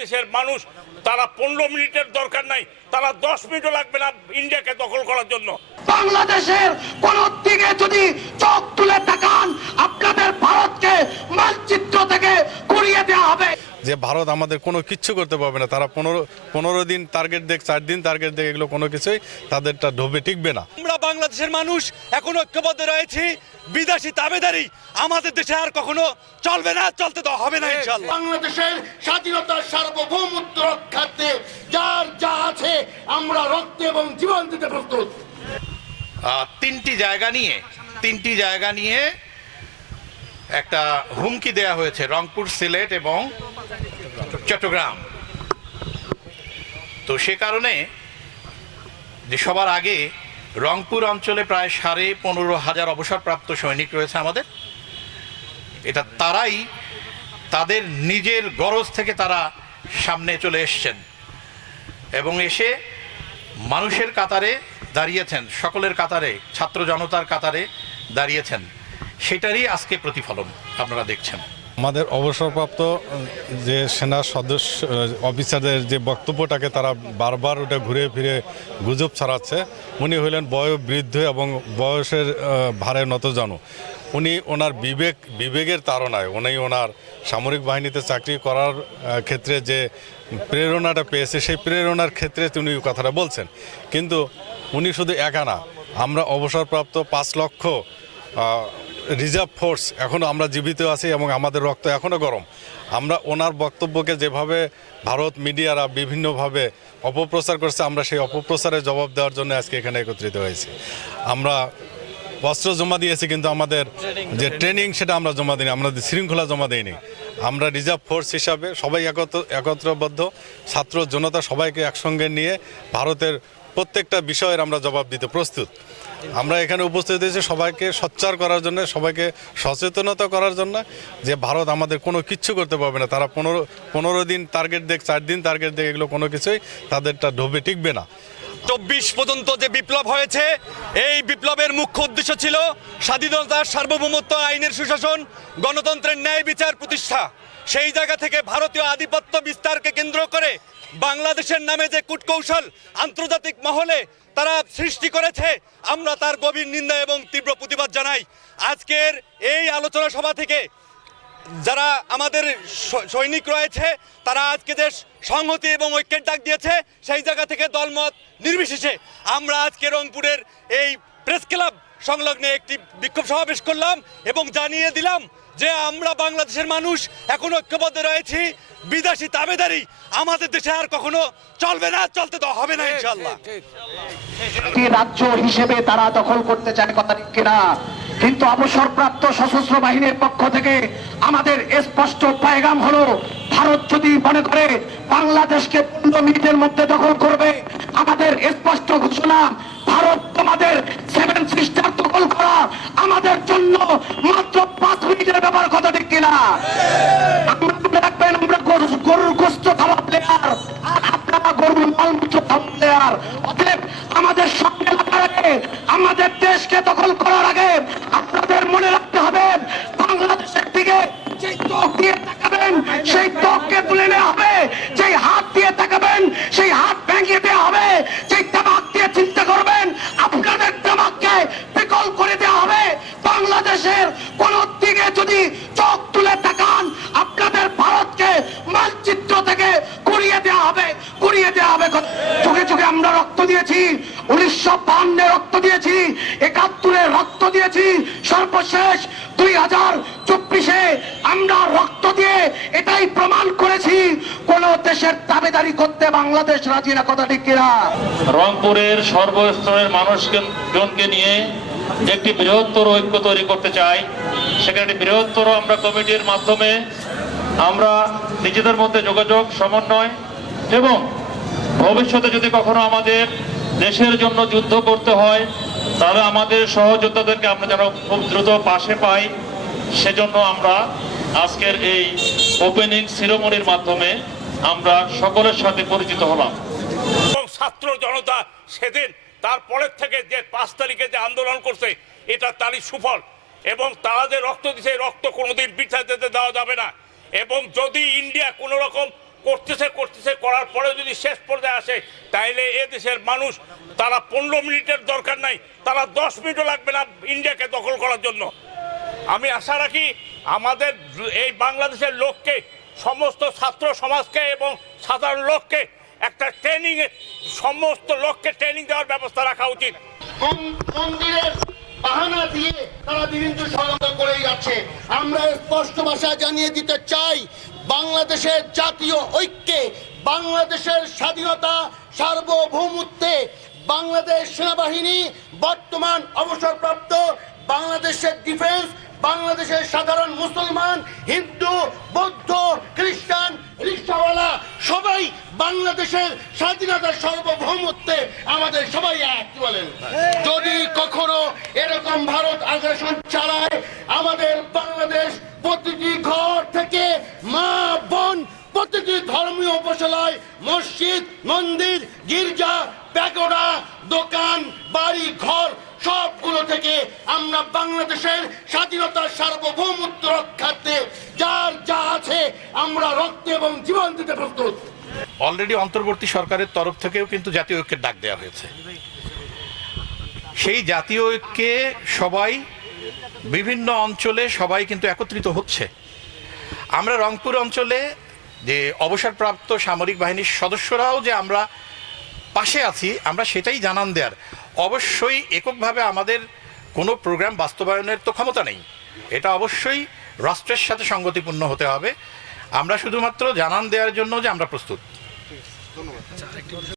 দেশের মানুষ, তারা পনেরো মিনিটের দরকার নাই, তারা দশ মিনিটও লাগবে না ইন্ডিয়াকে দখল করার জন্য। বাংলাদেশের কোন দিকে যদি চোখ তুলে তাকান, আপনাদের ভারতকে মানচিত্র থেকে যে ভারত আমাদের কোনো কিচ্ছু করতে পারবে না। তারা পনেরো পনেরো দিন টার্গেট দেখ চার দিন টার্গেট দেখ এগুলো কোনো কিছুই তাদেরটা ঢোবে টিকবে না। আমরা বাংলাদেশের মানুষ এখন ঐক্যবদ্ধ রয়েছি বিদেশি তাবেদারি আমাদের দেশে আর কখনো চলবে না চলতে তো হবে না ইনশাল্লাহ বাংলাদেশের স্বাধীনতার সার্বভৌমত্ব রক্ষার্থে যার যা আছে আমরা রক্ত এবং জীবন দিতে প্রস্তুত। আহ, তিনটি জায়গা নিয়ে তিনটি জায়গা নিয়ে একটা হুমকি দেয়া হয়েছে রংপুর সিলেট এবং চট্টগ্রাম। তো সে কারণে যে সবার আগে রংপুর অঞ্চলে প্রায় সাড়ে পনেরো হাজার অবসরপ্রাপ্ত সৈনিক রয়েছে আমাদের। এটা তারাই তাদের নিজের গরজ থেকে তারা সামনে চলে এসছেন এবং এসে মানুষের কাতারে দাঁড়িয়েছেন, সকলের কাতারে, ছাত্র জনতার কাতারে দাঁড়িয়েছেন। সেটারই আজকে প্রতিফলন আপনারা দেখছেন। আমাদের অবসরপ্রাপ্ত যে সেনা সদস্য অফিসারদের যে বক্তব্যটাকে তারা বারবার ওটা ঘুরে ফিরে গুজব ছড়াচ্ছে, উনি হলেন বয়োবৃদ্ধ এবং বয়সের ভারে নতজানু। উনি ওনার বিবেক, বিবেকের তাড়নায়, উনি ওনার সামরিক বাহিনীতে চাকরি করার ক্ষেত্রে যে প্রেরণাটা পেয়েছে, সেই প্রেরণার ক্ষেত্রে তিনি কথাটা বলছেন। কিন্তু উনি শুধু একা না, আমরা অবসরপ্রাপ্ত পাঁচ লক্ষ রিজার্ভ ফোর্স এখনও আমরা জীবিত আছি এবং আমাদের রক্ত এখনও গরম। আমরা ওনার বক্তব্যকে যেভাবে ভারত মিডিয়ারা বিভিন্নভাবে অপপ্রচার করছে, আমরা সেই অপপ্রচারে জবাব দেওয়ার জন্য আজকে এখানে একত্রিত হয়েছি। আমরা অস্ত্র জমা দিয়েছি, কিন্তু আমাদের যে ট্রেনিং সেটা আমরা জমা দিইনি, আমরা শৃঙ্খলা জমা দিইনি। আমরা রিজার্ভ ফোর্স হিসাবে সবাই একত্র, একত্রবদ্ধ, ছাত্র জনতা সবাইকে একসঙ্গে নিয়ে ভারতের প্রত্যেকটা বিষয়ের আমরা জবাব দিতে প্রস্তুত। আমরা এখানে উপস্থিত হয়েছি সবাইকে সচ্চার করার জন্য, সবাইকে সচেতনতা করার জন্য, যে ভারত আমাদের কোনো কিচ্ছু করতে পারবে না। তারা পনেরো পনেরো দিন টার্গেট দেখ, চার দিন টার্গেট দেখ, এগুলো কোনো কিছুই তাদেরটা ঢোবে, টিকবে না। চব্বিশ পর্যন্ত যে বিপ্লব হয়েছে, এই বিপ্লবের মুখ্য উদ্দেশ্য ছিল স্বাধীনতার সার্বভৌমত্ব আইনের সুশাসন, গণতন্ত্রের ন্যায় বিচার প্রতিষ্ঠা। সেই জায়গা থেকে ভারতীয় আধিপত্য বিস্তারকে কেন্দ্র করে বাংলাদেশের নামে যে কূটকৌশল আন্তর্জাতিক মহলে তারা সৃষ্টি করেছে, আমরা তার গভীর নিন্দা এবং তীব্র প্রতিবাদ জানাই। আজকের এই আলোচনা সভা থেকে যারা আমাদের সৈনিক রয়েছে, তারা আজকে যে সংহতি এবং ঐক্যের ডাক দিয়েছে, সেই জায়গা থেকে দলমত নির্বিশেষে আমরা আজকে রংপুরের এই প্রেস ক্লাব সংলগ্নে একটি বিক্ষোভ সমাবেশ করলাম এবং জানিয়ে দিলাম যে আমরা বাংলাদেশের মানুষ এখন ঐক্যবদ্ধ রয়েছি বিদেশি তাবেদারি আমাদের দেশে আর কখনো চলবে না চলতে তো হবে না ইনশাল্লাহ রাজ্য হিসেবে তারা দখল করতে চায় কথা ঠিক কিনা কিন্তু অবসরপ্রাপ্ত সশস্ত্র বাহিনীর পক্ষ থেকে আমাদের স্পষ্ট পায়গাম হলো ভারত যদি মনে করে বাংলাদেশকে পনেরো মিনিটের মধ্যে দখল করবে আমাদের স্পষ্ট ঘোষণা ভারত তোমাদের সেভেন সিস্টার দখল করা আমাদের জন্য মাত্র মিনিটের ব্যাপার কথা ঠিক কিনা? রাখবেন, আমরা গরুর গোস্ত খাওয়া প্লেয়ার আর গরুর খাওয়া প্লেয়ার অতএব আমাদের সঙ্গে আমাদের দেশকে দখল যদি চোখ তুলে তাকান আপনাদের ভারতকে মানচিত্র থেকে করিয়ে দেওয়া হবে করিয়ে দেওয়া হবে। চোখে চোখে আমরা রক্ত দিয়েছি, উনিশশো বাহান্নে রক্ত দিয়েছি, একাত্তরে রক্ত দিয়েছি, সর্বশেষ দুই হাজার চব্বিশে আমরা রক্ত দিয়ে এটাই প্রমাণ করেছি, কোন দেশের দাবেদারি করতে বাংলাদেশ রাজি না, কথা ঠিক কিনা? রংপুরের সর্বস্তরের মানুষকে জনকে নিয়ে একটি বৃহত্তর ঐক্য তৈরি করতে চাই। সেখানে একটি বৃহত্তর আমরা কমিটির মাধ্যমে আমরা নিজেদের মধ্যে যোগাযোগ, সমন্বয় এবং ভবিষ্যতে যদি কখনো আমাদের দেশের জন্য যুদ্ধ করতে হয়, তাহলে আমাদের সহযোদ্ধাদেরকে আমরা যেন খুব দ্রুত পাশে পাই। সেজন্য আমরা আজকের এই ওপেনিং সিরোমনির মাধ্যমে আমরা সকলের সাথে পরিচিত হলাম। ছাত্র জনতা সেদিন তারপরের থেকে যে পাঁচ তারিখে যে আন্দোলন করছে, এটা তারই সুফল। এবং তারা যে রক্ত দিছে রক্ত কোনোদিন বিছা যেতে দেওয়া যাবে না। এবং যদি ইন্ডিয়া কোনো রকম করতেছে করতেছে, করার পরে যদি শেষ পর্যায়ে আসে, তাইলে এ দেশের মানুষ, তারা পনেরো মিনিটের দরকার নাই, তারা দশ মিনিটও লাগবে না ইন্ডিয়াকে দখল করার জন্য। আমি আশা রাখি আমাদের এই বাংলাদেশের লোককে, সমস্ত ছাত্র সমাজকে এবং সাধারণ লোককে একটা ট্রেনিং সমস্ত লোককে ট্রেনিং দেওয়ার ব্যবস্থা রাখা উচিত। মন্দিরের বাহানা দিয়ে তারা বিভিন্ন ষড়যন্ত্র করেই যাচ্ছে। আমরা স্পষ্ট ভাষায় জানিয়ে দিতে চাই, বাংলাদেশের জাতীয় ঐক্যে, বাংলাদেশের স্বাধীনতা সার্বভৌমত্বে বাংলাদেশ সেনাবাহিনী বর্তমান অবসরপ্রাপ্ত, বাংলাদেশের ডিফেন্স বাংলাদেশের সাধারণ মুসলমান, হিন্দু, বৌদ্ধ, খ্রিস্টান বাংলাদেশের স্বাধীনতার সার্বভৌমত্বে আমাদের সবাই এক বলেন। যদি কখনো এরকম ভারত আগ্রাসন চালায়, আমাদের বাংলাদেশ প্রতিটি ঘর থেকে মা, বোন, প্রতিটি ধর্মীয় উপাসনালয় মসজিদ, মন্দির, গির্জা, প্যাগোডা, দোকান, বাড়ি, ঘর, সবগুলো থেকে আমরা বাংলাদেশের স্বাধীনতার সার্বভৌমত্ব রক্ষার্থে যার যা আছে আমরা রক্ত এবং জীবন দিতে প্রস্তুত। অলরেডি অন্তর্বর্তী সরকারের তরফ থেকেও কিন্তু জাতীয় ঐক্যের ডাক দেওয়া হয়েছে। সেই জাতীয় ঐক্যে সবাই, বিভিন্ন অঞ্চলে সবাই কিন্তু একত্রিত হচ্ছে। আমরা রংপুর অঞ্চলে যে অবসরপ্রাপ্ত সামরিক বাহিনীর সদস্যরাও যে আমরা পাশে আছি, আমরা সেটাই জানান দেওয়ার অবশ্যই এককভাবে আমাদের কোনো প্রোগ্রাম বাস্তবায়নের তো ক্ষমতা নেই। এটা অবশ্যই রাষ্ট্রের সাথে সঙ্গতিপূর্ণ হতে হবে। আমরা শুধুমাত্র জানান দেওয়ার জন্য যে আমরা প্রস্তুত। ধন্যবাদ।